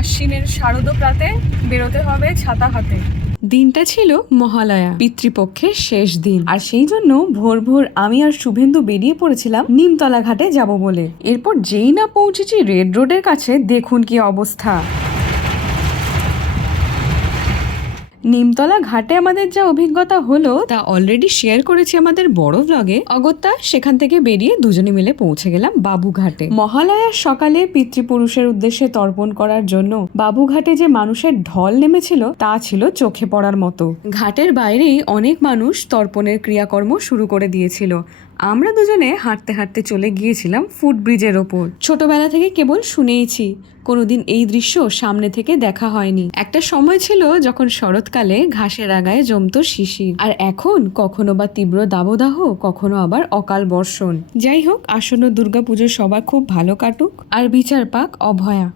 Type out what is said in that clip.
আশ্বিনের শারদ প্রাতে বেরোতে হবে ছাতা হাতে। দিনটা ছিল মহালয়া, পিতৃপক্ষের শেষ দিন, আর সেই জন্য ভোর ভোর আমি আর শুভেন্দু বেরিয়ে পড়েছিলাম নিমতলা ঘাটে যাব বলে। এরপর যেই না পৌঁছেছি রেড রোডের কাছে, দেখুন কি অবস্থা। নিমতলা ঘাটে আমাদের যা অভিজ্ঞতা হলো তা অলরেডি শেয়ার করেছি আমাদের বড় ব্লগে। অগত্যা সেখান থেকে বেরিয়ে দুজনে মিলে পৌঁছে গেলাম বাবুঘাটে। মহালয়ার সকালে পিতৃপুরুষের উদ্দেশ্যে তর্পণ করার জন্য বাবুঘাটে যে মানুষের ঢল নেমেছিল তা ছিল চোখে পড়ার মতো। ঘাটের বাইরেই অনেক মানুষ তর্পণের ক্রিয়াকর্ম শুরু করে দিয়েছিল। আমরা দুজনে হাঁটতে হাঁটতে চলে গিয়েছিলাম ফুটব্রিজের ওপর। ছোটবেলা থেকে কেবল শুনেইছি, কোনোদিন এই দৃশ্য সামনে থেকে দেখা হয়নি। একটা সময় ছিল যখন শরৎকালে ঘাসের আগায় জমতো শিশির, আর এখন কখনো বা তীব্র দাবদাহ, কখনো আবার অকাল বর্ষণ। যাই হোক, আসন্ন দুর্গাপুজো সবার খুব ভালো কাটুক, আর বিচার পাক অভয়া।